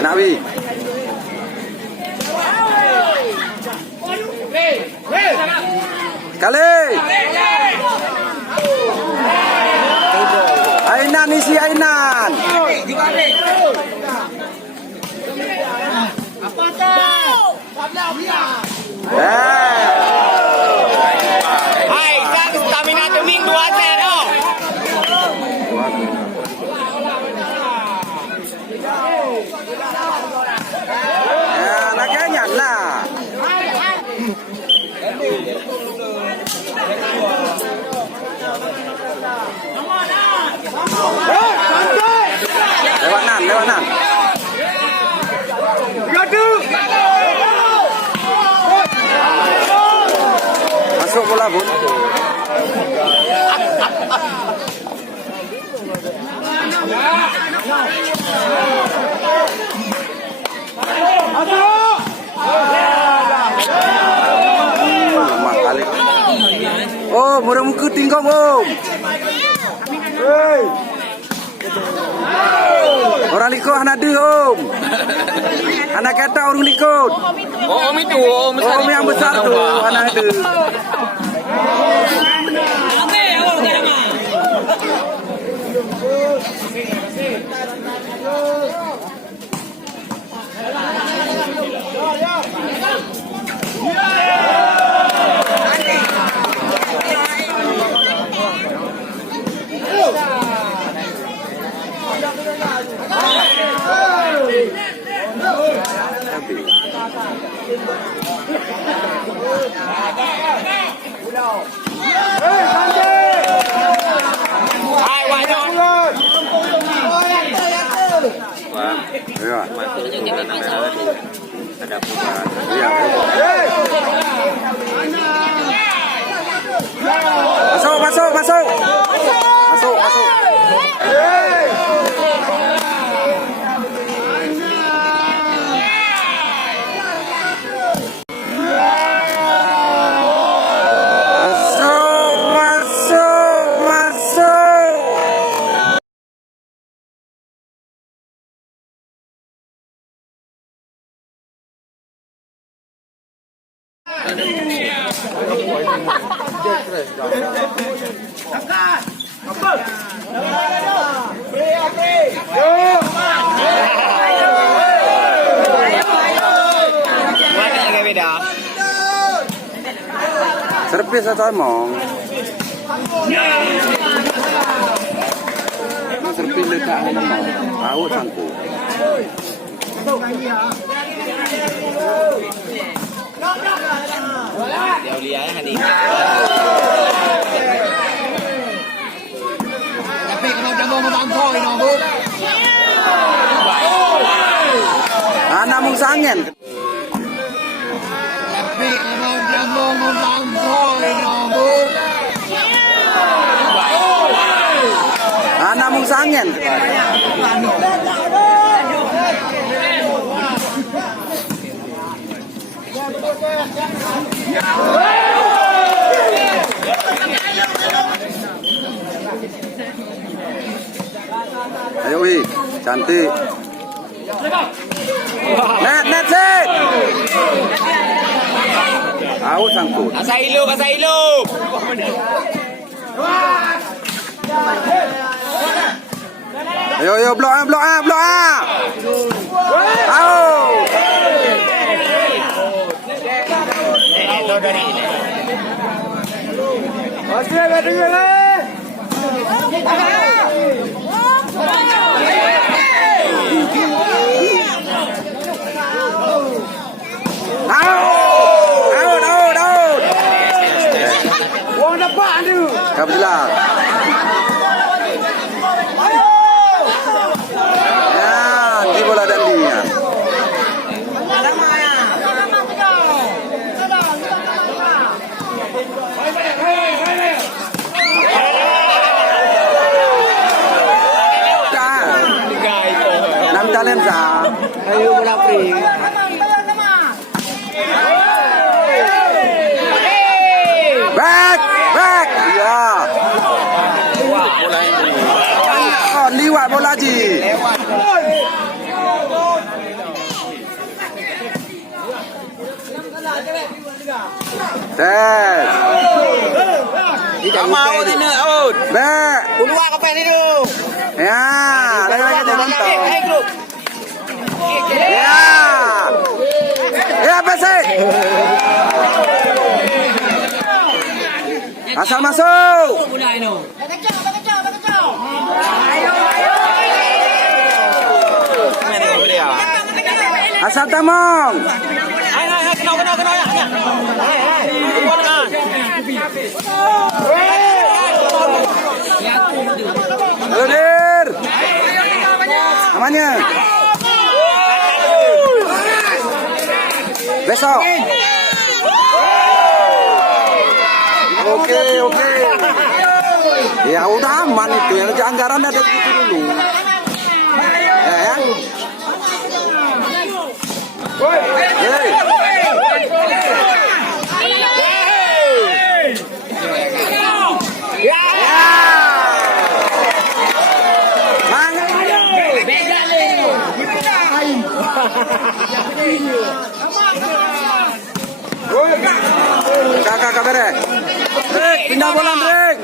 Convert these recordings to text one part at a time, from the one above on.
Nabi. Kali. Ainan isi Ainan. Apa tu? Hai, sang stamina tuning 2-0. Nak kaya lah. Lewat nan. Masuk bola pun. Oh, murah muka tinggal om. Hey. Orang likut anak dia om. Anak kata orang likut. Om itu, om besar. Om yang besar tu anak dia. Hai, wajah. Ya. Masuk. Servis atau emang? Servis letak emang. Tahu sangku. Dia hari. Tapi kalau dia mau ngomong ini bu. Anak mung sangen. Tapi kalau dia mau ngomong ini bu. Anak mung sangen. Ayo Wi, cantik. Net set. Aku sangkut. Kasailu. Ayo blok A. Au. Masih ada dengar. Out. Wong dapat tu. Kapila. Hamza. Ayo bola free. Back. Ya. Còn liwat bola ji. Dah. Kamu out ini out. Back. Keluar ke pen itu. Ya, lagi dia nonton. Grup. Ya. Ya, pasai. Asal masuk. Asal tamong. Kena ya. Halo, Dir. Namanya? Besok. Oke. Ya udah aman itu, yang anggaran ada gitu dulu. Ya. Hey. Kakak beres. Drek, pindah bola Drek.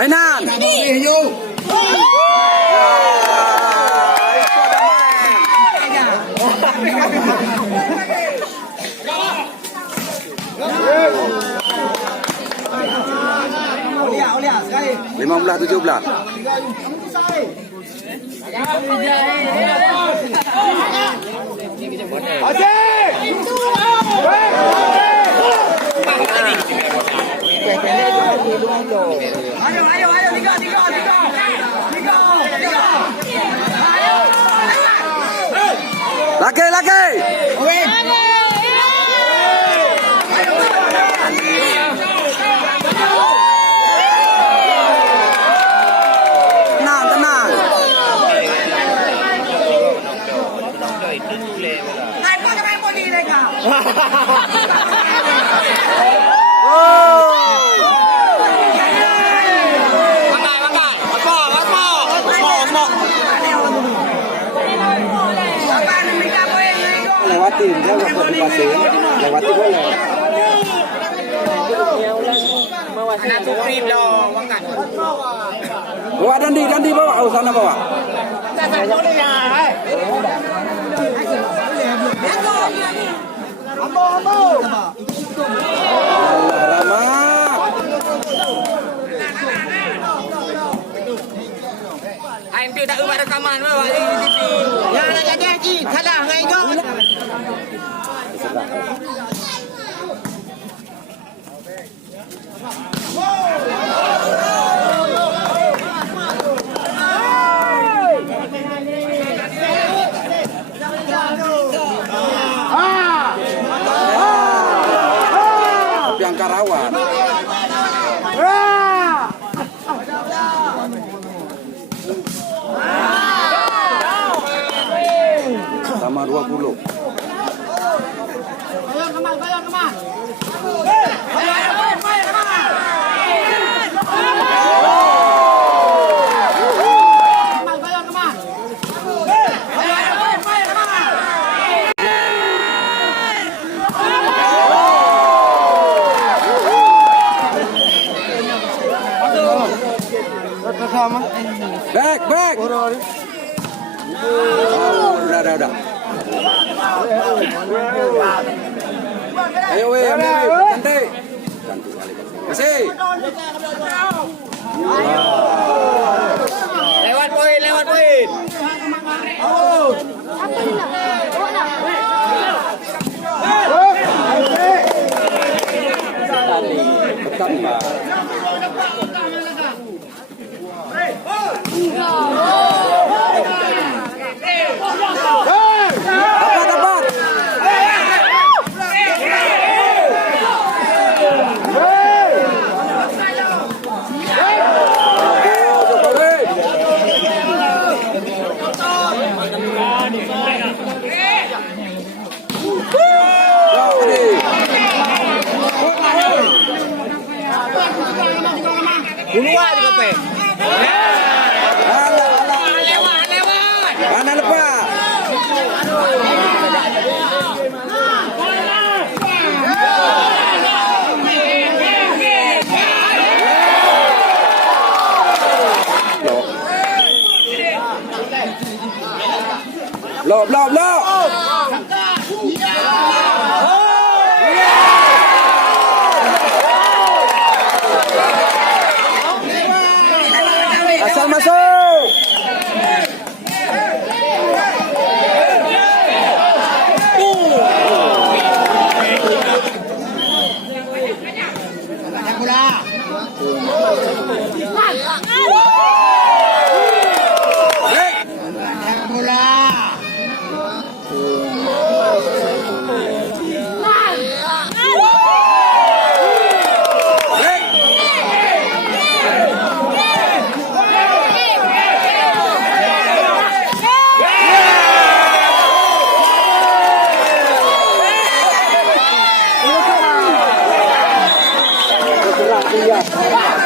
Ainan. Itu ada main. 15-17. Ayo, tiga. Laki. Tenang. Lewatin, dia nggak boleh dipasin. Lewati boleh. Bawa Dandi bawa, sana bawa. Anh chưa đã ưu bắt rekaman bawa di TV. Ya nak jadi kalah ngai kau. Tapi yang Karawang. Sama 20. Bayang. Back. Udah. Ayo, cantik. Masih. Lewat poin. Tekan, Mbak. Dapat. Blok, blok, blok. Asal masuk. Iya.